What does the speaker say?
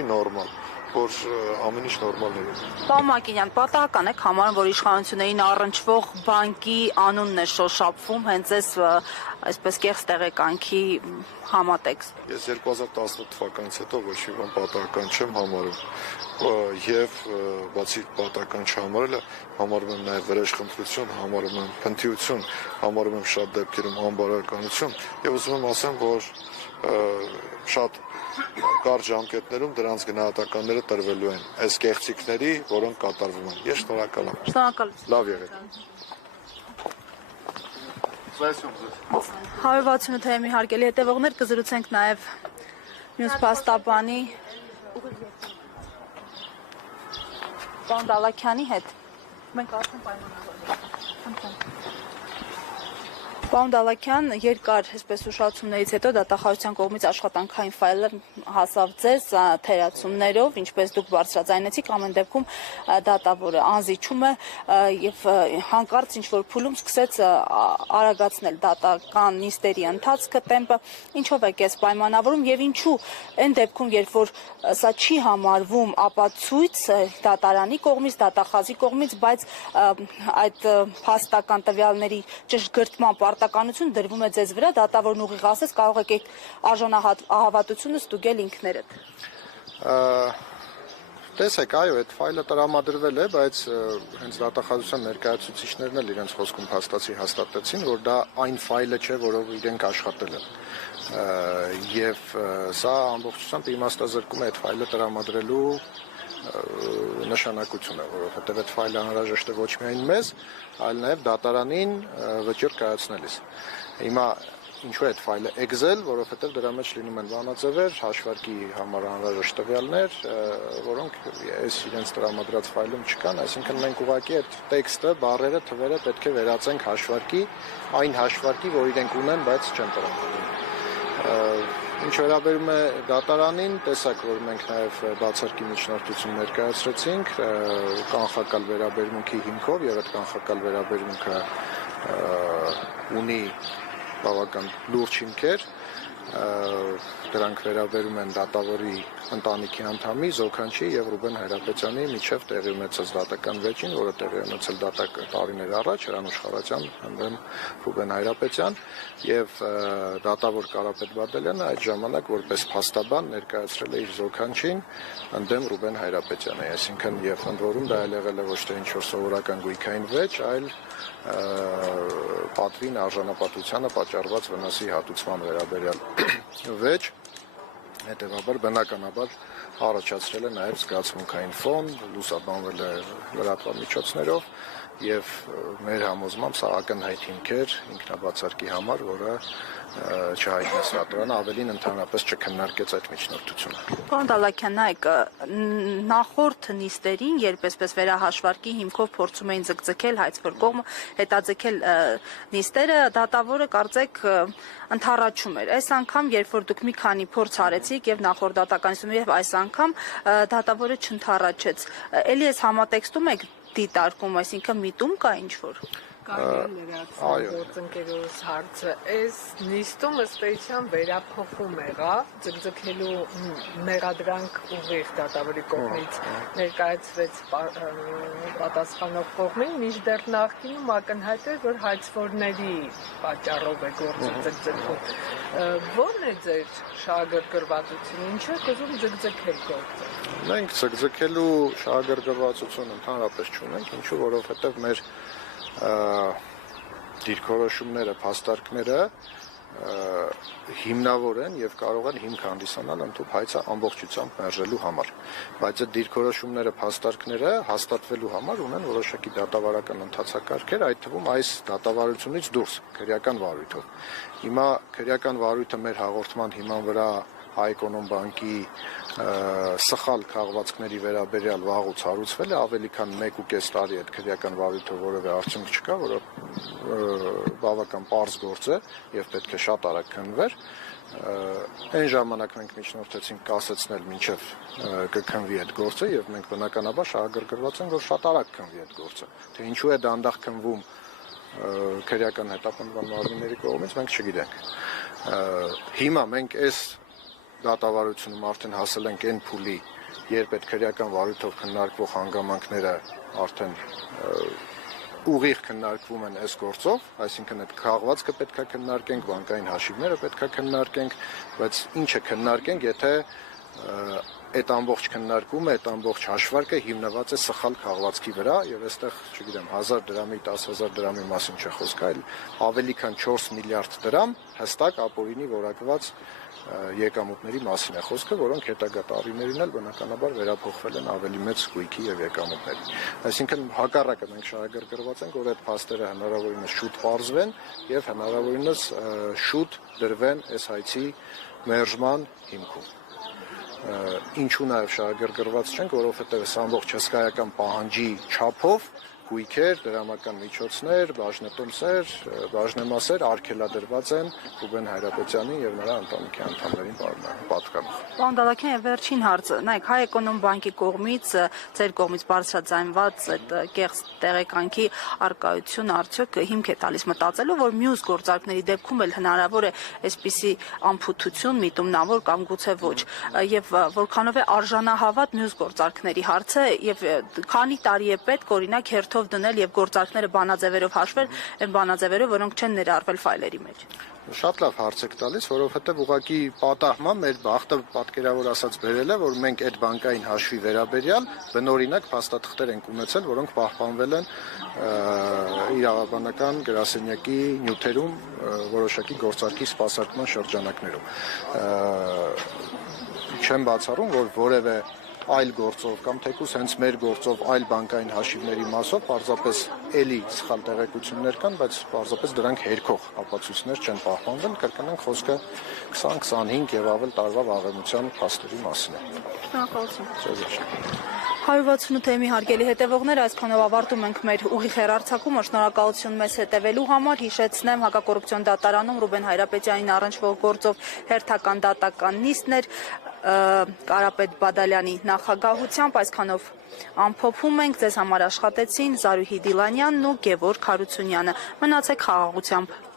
լինի նորմալ, որ ամեն ինչ նորմալ լինի։ Պարոն Մակինյան, պատահական եք համարում, որ իշխանություններին առնչվող բանկի անունն է շոշափվում հենց այսպես կեղծ տեղեկանքի համատեքստ։ Ես 2018 թվականից հետո ոչ մի բան պատահական չեմ համարում եւ բացի պատահական չհամարելը համարում եմ նաեւ վրեժխնդրություն, համարում եմ փնթիություն, համարում եմ շատ դեպքերում անբարոյականություն եւ ուզում եմ ասեմ, որ շատ կարճ ժամկետներում դրանց գնահատականները տրվելու են այս կեղծիքների, որոնք կատարվում են։ Ես շնորհակալ եմ։ Շնորհակալություն։ Լավ եղեք։ 168-ը հարգելի հետևողներ, կզրուցենք նաև մյուս փաստաբանի պարոն Դալաքյանի հետ։ Մենք արդեն պայմանավորվել։ Պարոն Դալաքյան, երկար այսպես ուշացումներից հետո դատախազության կողմից աշխատանքային ֆայլը հասավ ձեզ թերացումներով, ինչպես դուք բարձրաձայնեցիք, ամեն դեպքում դատավորը անզիջում է եւ հանկարծ ինչ-որ փուլում սկսեց արագացնել դատական նիստերի ընթացքը, տեմպը, ինչով է կես պայմանավորում եւ ինչու այն դեպքում, երբ որ սա չի համարվում ապացույց դատարանի կողմից, դատախազի կողմից, բայց այդ փաստական տվյալների ճշգրտման պարտականություն դրվում է ձեզ վրա, դատավորն ուղիղ ասես կարող եք արժանահավատությունը ստուգել ինքներդ։ Տեսեք, այո, այդ ֆայլը տրամադրվել է, բայց հենց դատախազության ներկայացուցիչներն էլ իրենց խոսքում հաստատեցին, որ դա այն ֆայլը չէ, որով իրենք աշխատել են։ Եվ սա ամբողջությամբ իմաստազրկում է այդ ֆայլը տրամադրելու նշանակությունը, որովհետև այդ ֆայլը անհրաժեշտ է ոչ միայն մեզ, այլ նաև դատարանին վճիռ կայացնելիս։ Հիմա ինչու է այդ ֆայլը էգզել, որովհետև դրա մեջ լինում են բանաձևեր, հաշվարկի համար անհրաժեշտ տվյալներ, որոնք այս իրենց տրամադրած ֆայլում չկան, այսինքն մենք ուղղակի այդ տեքստը, բառերը, թվերը պետք է վերածենք հաշվարկի, այն հաշվարկի, որ իրենք ունեն, բայց չեն տրամադրում։ Ինչ վերաբերում է դատարանին, տեսակ, որ մենք նաև բացարկի միջնորդություն ներկայացրեցինք կանխակալ վերաբերմունքի հիմքով եւ այդ կանխակալ վերաբերմունքը ունի բավական լուրջ հիմքեր, դրանք վերաբերում են դատավորի ընտանիքի անդամի Զոքանչի եւ Ռուբեն Հայրապետյանի միջև տեղի ունեցած դատական վեճին, որը տեղի ունեցել տարիներ առաջ, Հրանուշ Խարատյան ընդդեմ Ռուբեն Հայրապետյան եւ դատավոր Կարապետ Բադալյանը այդ ժամանակ որպես փաստաբան ներկայացրել է իր Զոքանչին ընդդեմ Ռուբեն Հայրապետյանի, այսինքն եւ ընդ որում դա եղել է ոչ թե ինչ-որ սովորական գույքային վեճ, այլ պատվին արժանապատվությանը պատճառված վնասի հատուցման վերաբերյալ վեճ, հետևաբար բնականաբար առաջացրել է նաև զգացմունքային ֆոն, լուսաբանվել է լրատվամիջոցներով եւ մեր համոզմամբ սա ակնհայտ հիմքեր ինքնաբացարկի համար, որը չհայտնեց դատարանը, ավելին ընդհանրապես չքննարկեց այդ միջնորդությունը։ Պարոն Դալաքյան, նայեք, նախորդ նիստերին, երբ այսպես վերահաշվարկի հիմքով փորձում էին ձգձգել հայցվոր կողմը, հետաձգել նիստերը, դատավորը կարծեք ընդառաջում էր։ Այս անգամ, երբ որ դուք մի քանի փորձ արեցիք եւ նախորդ դատականությունում եւ այս անգամ դատավորը չընդառաջեց, էլի այս համատեքստում եք դիտարկում, այսինքն միտում կա ինչ-որ։ Կարելի լրացնել գործընկերոս հարցը, այս նիստում ըստ էության վերափոխում եղավ, ձգձգելու մեղադրանք ուղիղ դատավորի կողմից ներկայացվեց պատասխանող կողմին, մինչդեռ նախկինում ակնհայտ էր, որ հայցվորների պատճառով է գործը ձգձգվում։ Ո՞րն է ձեր շահագրգռվածությունը, ինչու եք ուզում ձգձգել գործը։ Մենք ձգձգելու շահագրգռվածություն ընդհանրապես չունենք, ինչու որովհետև մեր դիրքորոշումները, փաստարկները հիմնավոր են եւ կարող են հիմք հանդիսանալ ընդհանուր հայցը ամբողջությամբ մերժելու համար, բայց այդ դիրքորոշումները, փաստարկները հաստատվելու համար ունեն որոշակի դատավարական ընթացակարգեր, այդ թվում այս դատավարությունից դուրս քրեական վարույթով։ Հիմա քրեական վարույթը մեր հաղորդման հիման վրա Հայ-Էկոնոմբանկի սխալ քաղվածքների վերաբերյալ վաղուց հարուցվել է, ավելի քան 1.5 տարի այդ քրեական վարույթով որևէ արդյունք չկա, որը բավական պարզ գործ է եւ պետք է շատ արագ քննվեր։ Այն ժամանակ մենք միջնորդեցինք կասեցնել մինչև կքննվի այդ գործը եւ մենք բնականաբար շահագրգռված ենք, որ շատ արագ քննվի այդ գործը։ Թե ինչու է դանդաղ քննվում քրեական հետապնդման մարմինների կողմից մենք չգիտենք։ Հիմա մենք այս դատավարությունում արդեն հասել ենք այն փուլի, երբ այդ քրեական վարույթով քննարկվող հանգամանքները արդեն ուղիղ քննարկվում են այս գործով, այսինքն այդ քաղվածքը պետք է քննարկենք, բանկային հաշիվները պետք է քննարկենք, բայց ինչը քննարկենք, եթե այդ ամբողջ քննարկումը, այդ ամբողջ հաշվարկը հիմնված է սխալ քաղվածքի վրա եւ այստեղ, չգիտեմ, 1000 դրամի, 10000 դրամի մասին չէ խոսքը, այլ ավելի քան 4 միլիարդ դրամ հստակ ապօրինի որակված եկամուտների մասին է խոսքը, որոնք հետագա տարիներին էլ բնականաբար վերափոխվել են ավելի մեծ գույքի եւ եկամուտների։ Այսինքն հակառակը մենք շահագրգռված ենք, որ այդ փաստերը հնարավորինս շուտ պարզվեն եւ հնարավորինս շուտ դրվեն այս հայցի մերժման հիմքում։ Ինչու նաև շահագրգռված չենք, որովհետև այս ամբողջ հսկայական պահանջի չափով գույքեր, դրամական միջոցներ, բաժնետոմսեր, բաժնեմասեր արգելադրված են Ռուբեն Հայրապետյանին եւ նրա ընտանիքի անդամներին պատկանող։ Պարոն Դալաքյան, եւ վերջին հարցը, նայեք, Հայ-Էկոնոմբանկի կողմից, ձեր կողմից բարձրաձայնված այդ կեղծ տեղեկանքի արկայությունը արդյոք հիմք է տալիս մտածելու, որ մյուս գործարքների դեպքում էլ հնարավոր է այսպիսի անփութություն, միտումնավոր կամ գուցե ոչ, եւ որքանով է արժանահավատ մյուս գործարքների հարցը եւ քանի տարի է պետք օրինակ հերթով դնել եւ գործարքները բանաձևերով հաշվել, այն բանաձևերով, որոնք չեն ներառվել ֆայլերի մեջ։ Շատ լավ հարց եք տալիս, որովհետև ուղղակի պատահմա մեր բախտը պատկերավոր ասած բերել է, որ մենք այդ բանկային հաշվի վերաբերյալ բնօրինակ փաստաթղթեր ենք ունեցել, որոնք պահպանվել են իրավաբանական գրասենյակի նյութերում որոշակի գործարքի սպասարկման շրջանակներում։ Չեմ բացառում, որ որևէ այլ գործով կամ թեկուզ հենց մեր գործով այլ բանկային հաշիվների մասով պարզապես էլի սխալ տեղեկություններ կան, բայց պարզապես դրանք հերքող ապացույցներ չեն պահպանվել, կրկնենք խոսքը 20-25 եւ ավել տարվա վաղեմության փաստերի մասին է։ Շնորհակալություն։ 168-ի հարգելի հետևողներ, այսքանով ավարտում ենք մեր ուղիղ հեռարձակումը, շնորհակալություն մեզ հետևելու համար, հիշեցնեմ հակակոռուպցիոն դատարանում Ռուբեն Հայրապետյանին առնչվող գործով հերթական դատական նիստն էր Կարապետ Բադալյանի նախագահությամբ, այսքանով ամփոփում ենք, ձեզ համար աշխատեցին Զարուհի Դիլանյանն ու Գևորգ Հարությունյանը, մնացեք խաղաղությամբ։